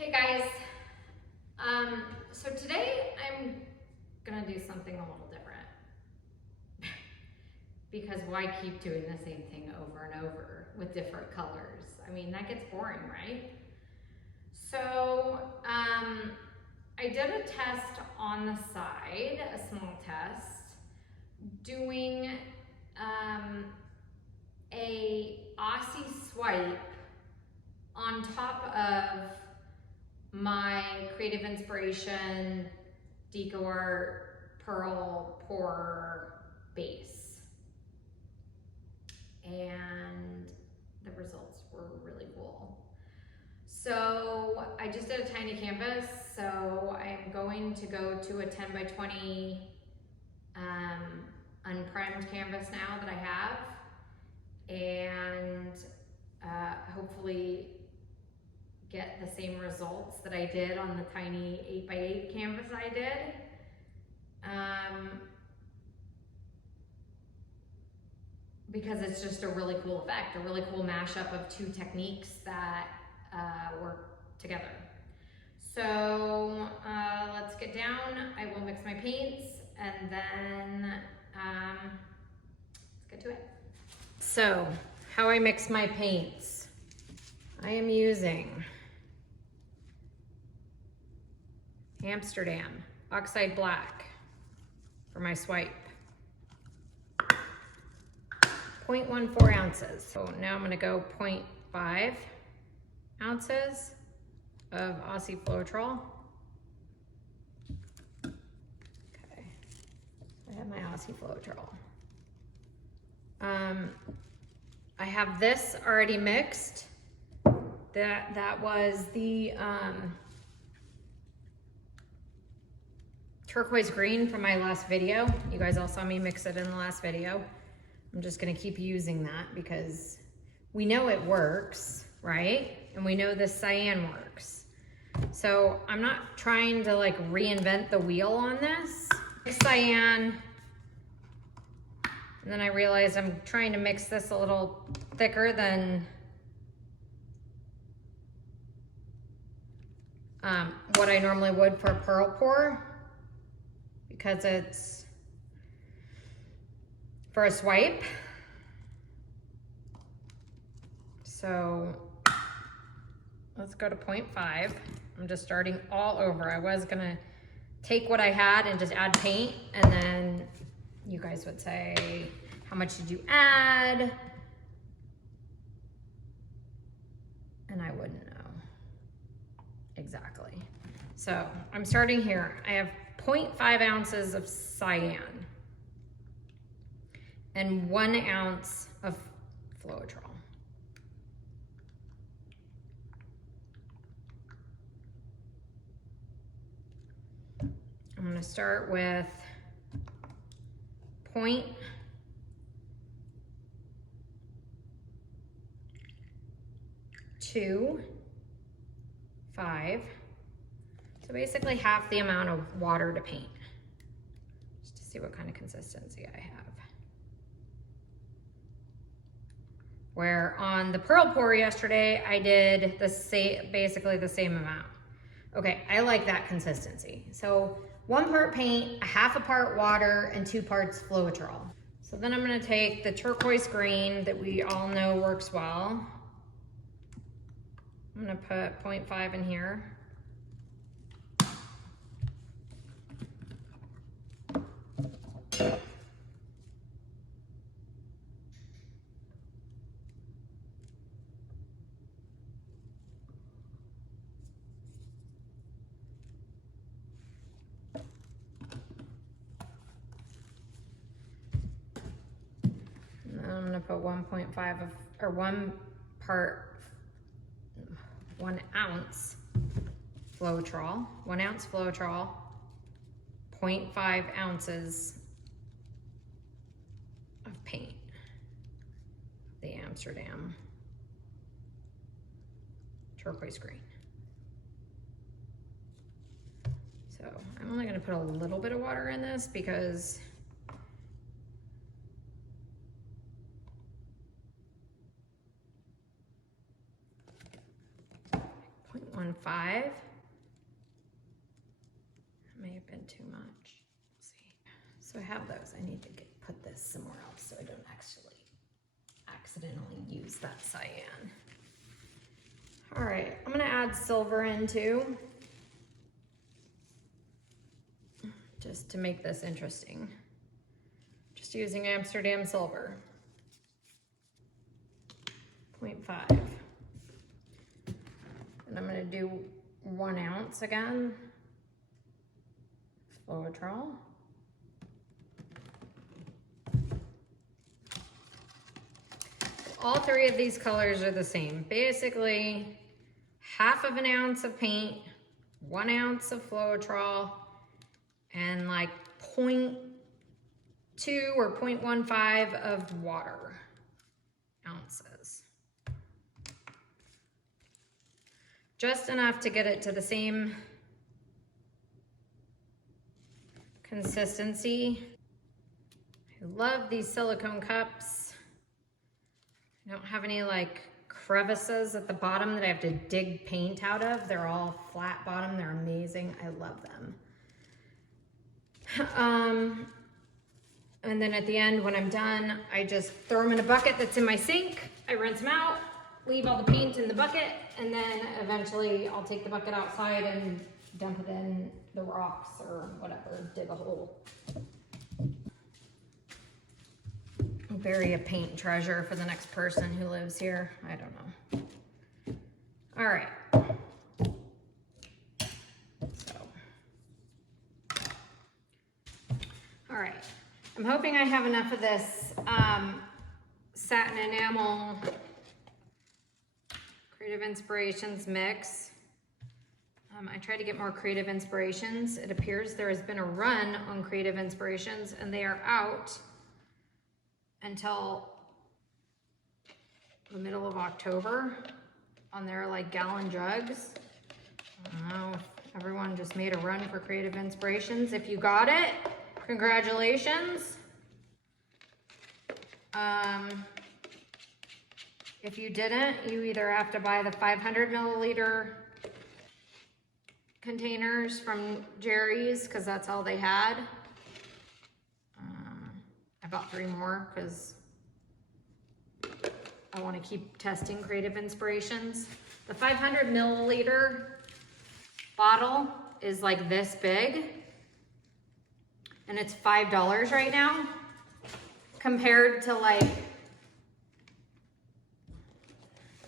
Hey guys, so today I'm gonna do something a little different because why keep doing the same thing over and over with different colors? I mean, that gets boring, right? So I did a test on the side, a small test, doing a Aussie swipe on top of my Creative Inspiration Deco Art Pearl Pour base. And the results were really cool. So I just did a tiny canvas, so I'm going to go to a 10 by 20 unprimed canvas now that I have, and hopefully get the same results that I did on the tiny 8 by 8 canvas I did. Because it's just a really cool effect, a really cool mashup of two techniques that work together. So let's get down. I will mix my paints and then let's get to it. So how I mix my paints. I am using Amsterdam Oxide Black for my swipe. 0.14 ounces. So now I'm gonna go 0.5 ounces of Aussie Floetrol. Okay, I have my Aussie Floetrol. I have this already mixed. That was the turquoise green from my last video. You guys all saw me mix it in the last video. I'm just gonna keep using that because we know it works, right? And we know this cyan works. So I'm not trying to like reinvent the wheel on this. Cyan, and then I realized I'm trying to mix this a little thicker than what I normally would for a pearl pour, because it's for a swipe. So let's go to 0.5. I'm just starting all over. I was gonna take what I had and just add paint, and then you guys would say, how much did you add? And I wouldn't know exactly. So I'm starting here. I have 0.5 ounces of cyan and 1 ounce of Floetrol. I'm gonna start with 0.25. So basically half the amount of water to paint, just to see what kind of consistency I have. Where on the pearl pour yesterday, I did basically the same amount. Okay, I like that consistency. So 1 part paint, 1/2 part water, and 2 parts Floetrol. So then I'm gonna take the turquoise green that we all know works well. I'm gonna put 0.5 in here. I'm gonna put 1.5 of, or 1 ounce Floetrol, 1 ounce Floetrol, 0.5 ounces of paint, the Amsterdam turquoise green. So I'm only gonna put a little bit of water in this because 0.15. May have been too much. Let's see. So I have those. I need to put this somewhere else so I don't actually accidentally use that cyan. All right, I'm gonna add silver in too, just to make this interesting. Just using Amsterdam silver. 0.5. And I'm gonna do 1 ounce again. Floetrol. All 3 of these colors are the same. Basically, 1/2 ounce of paint, 1 ounce of Floetrol, and like 0.2 or 0.15 of water ounces. Just enough to get it to the same consistency. I love these silicone cups. I don't have any like crevices at the bottom that I have to dig paint out of. They're all flat bottom. They're amazing. I love them. And then at the end, when I'm done, I just throw them in a bucket that's in my sink. I rinse them out, leave all the paint in the bucket, and then eventually I'll take the bucket outside and dump it in the rocks or whatever, dig a hole. Bury a paint treasure for the next person who lives here. I don't know. All right. So, all right. I'm hoping I have enough of this satin enamel Creative Inspirations mix. I try to get more Creative Inspirations. It appears there has been a run on Creative Inspirations and they are out until the middle of October on their like gallon jugs. I don't know if everyone just made a run for Creative Inspirations. If you got it, congratulations. If you didn't, you either have to buy the 500 milliliter containers from Jerry's because that's all they had. I bought 3 more because I want to keep testing Creative Inspirations. The 500 milliliter bottle is like this big and it's $5 right now compared to like,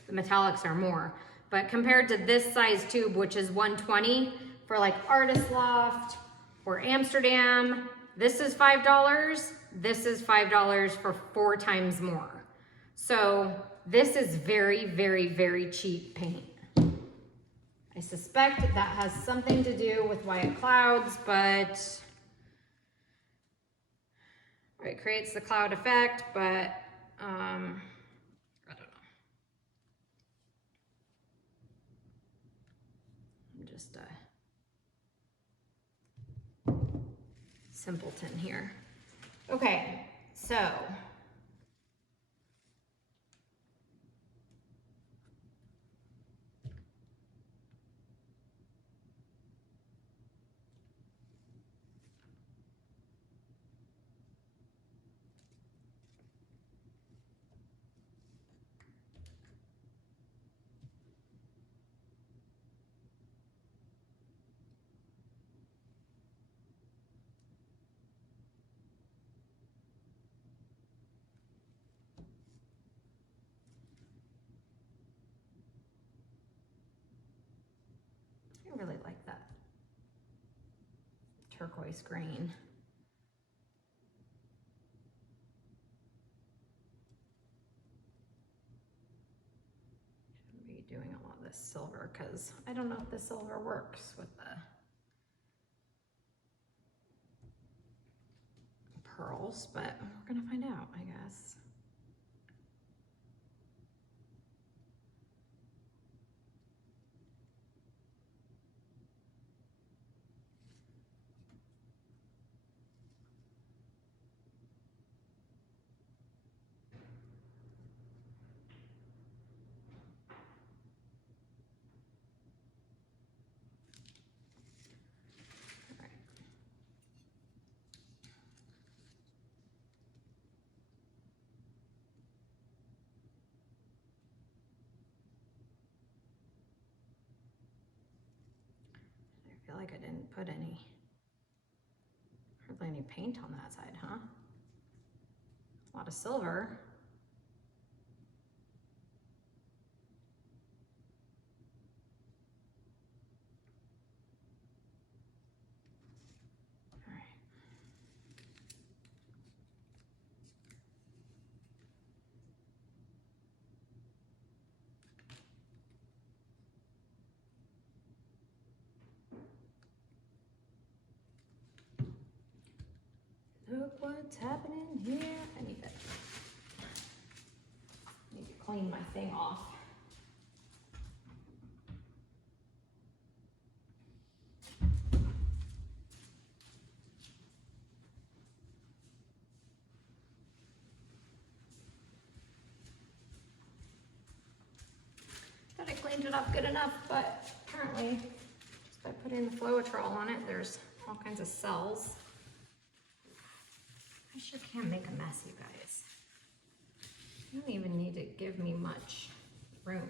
the metallics are more, but compared to this size tube, which is 120 for like Artist Loft or Amsterdam, this is $5. This is $5 for 4 times more. So this is very, very, very cheap paint. I suspect that has something to do with why it clouds, but it creates the cloud effect, but I don't know. I'm just a simpleton here. Okay, so I really like that turquoise green. Shouldn't be doing a lot of this silver because I don't know if the silver works with the pearls, but we're gonna find out, I guess. like I didn't put hardly any paint on that side, huh? A lot of silver. All right. Look what's happening here. I need to clean my thing off. Thought I cleaned it up good enough, but apparently just by putting the Floetrol on it, there's all kinds of cells. I sure can make a mess, you guys. You don't even need to give me much room.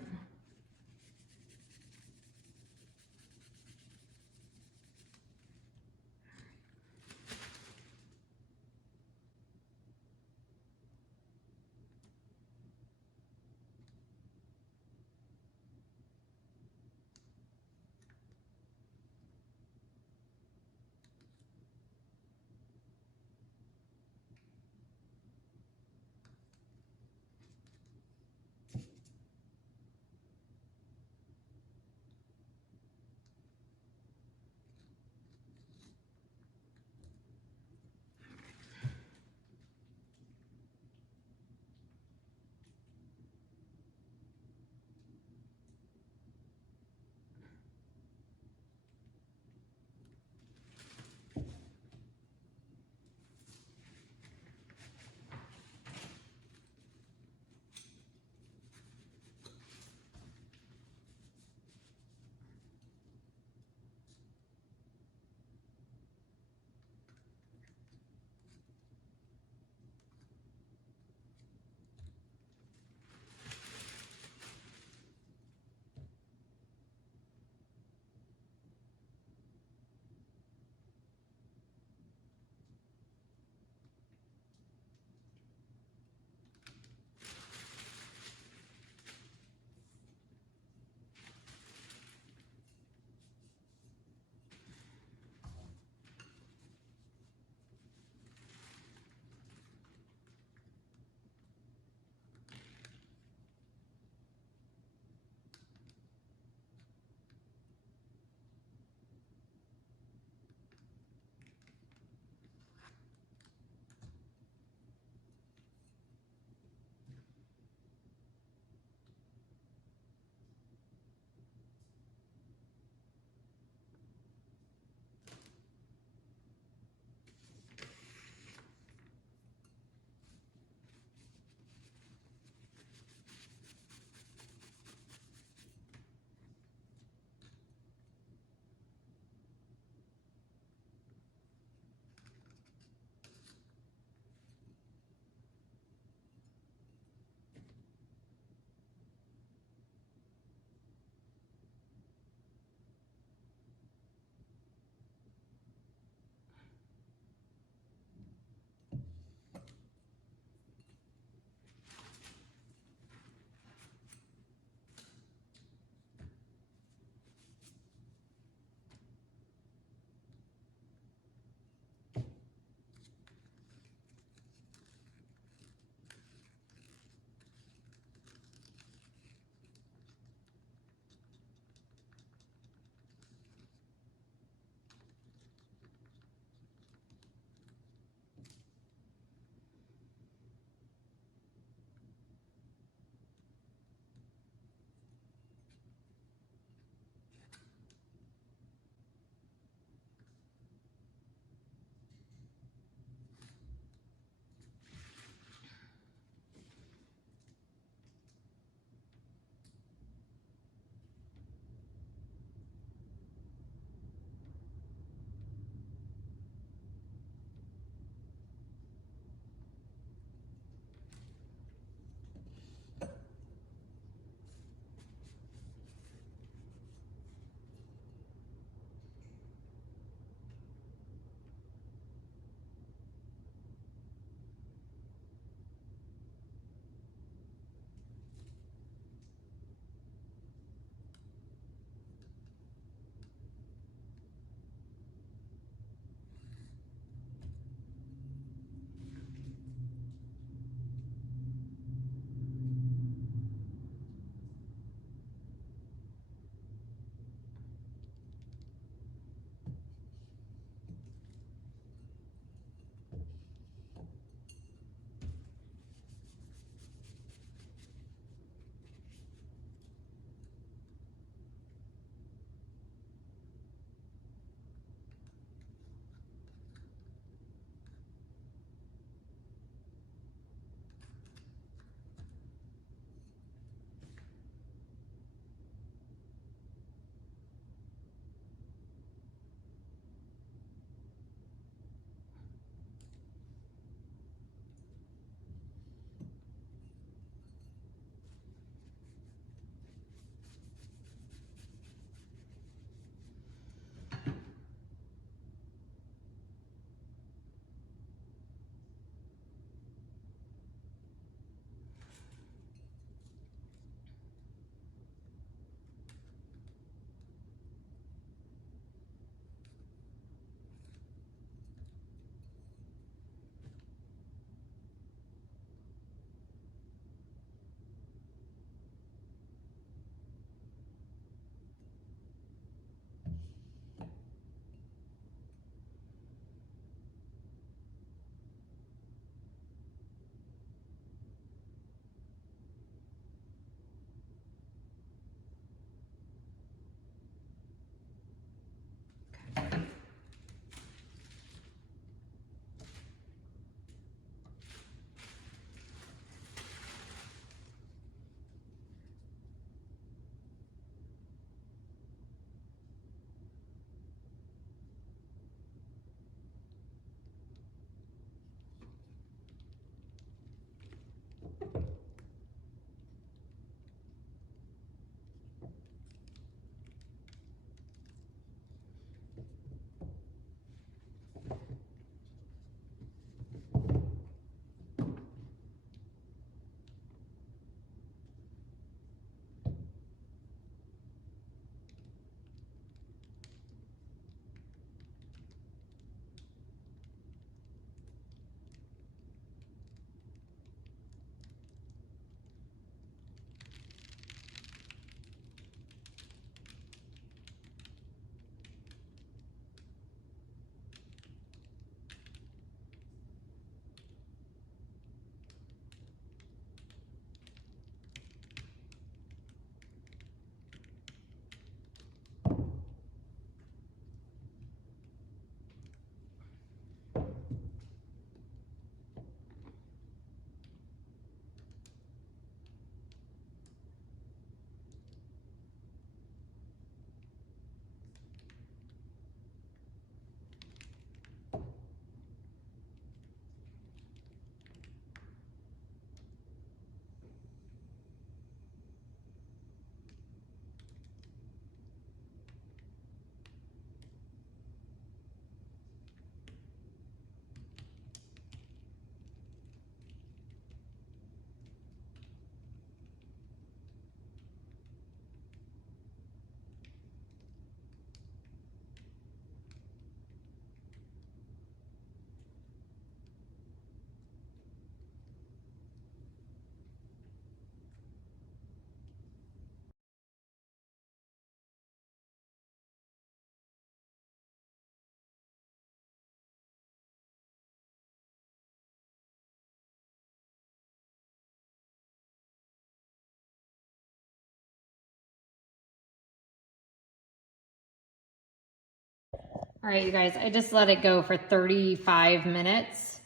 All right, you guys, I just let it go for 35 minutes.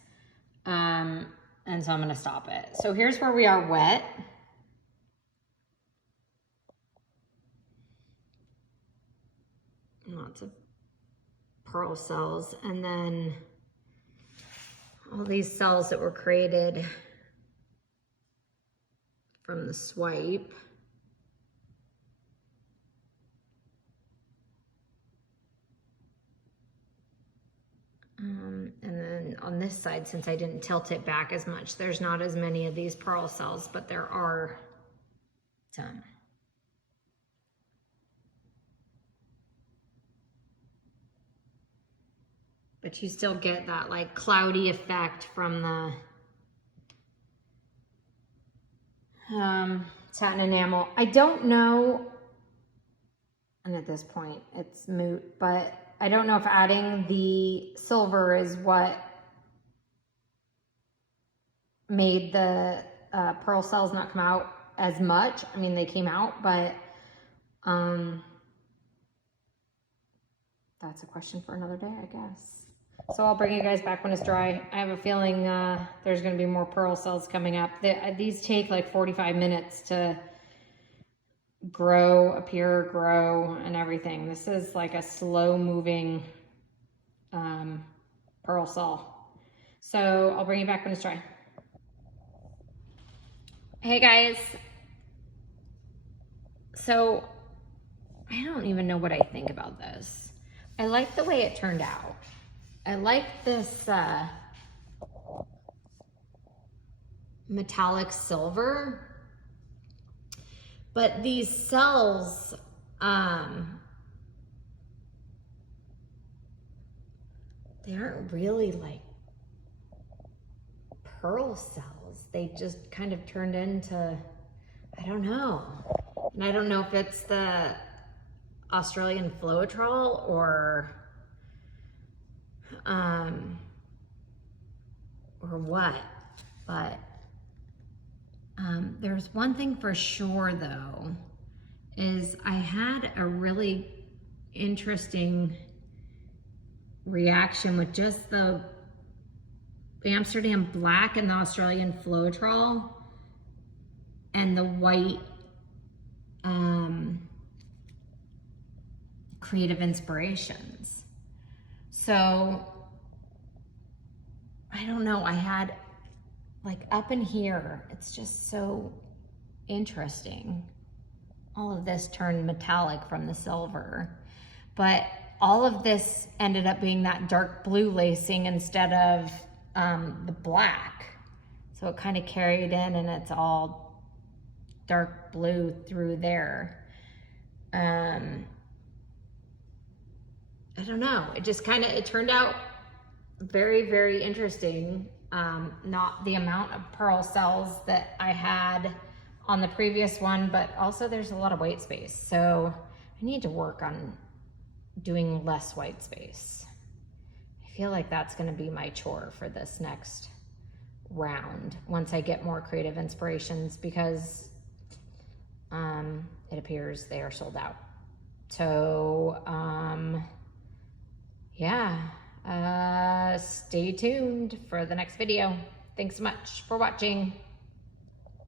And so I'm gonna stop it. So here's where we are wet. Lots of pearl cells, and then all these cells that were created from the swipe. And then on this side, since I didn't tilt it back as much, there's not as many of these pearl cells, but there are some. But you still get that like cloudy effect from the satin enamel. I don't know, and at this point it's moot, but I don't know if adding the silver is what made the pearl cells not come out as much. I mean, they came out, but that's a question for another day, I guess. So I'll bring you guys back when it's dry. I have a feeling there's going to be more pearl cells coming up. These take like 45 minutes to grow, appear, grow, and everything. This is like a slow moving pearl cell. So I'll bring you back when it's dry. Hey guys. So I don't even know what I think about this. I like the way it turned out. I like this metallic silver, but these cells, they aren't really like pearl cells. They just kind of turned into, I don't know. And I don't know if it's the Australian Floetrol or what, but there's one thing for sure though, is I had a really interesting reaction with just the Amsterdam Black and the Australian Floetrol and the white Creative Inspirations. So I don't know, I had like up in here, it's just so interesting. All of this turned metallic from the silver, but all of this ended up being that dark blue lacing instead of the black. So it kind of carried in and it's all dark blue through there. I don't know, it just kind of, it turned out very, very interesting. Not the amount of pearl cells that I had on the previous one, but also there's a lot of white space. So I need to work on doing less white space. I feel like that's gonna be my chore for this next round once I get more Creative Inspirations, because it appears they are sold out. So yeah, stay tuned for the next video. Thanks so much for watching.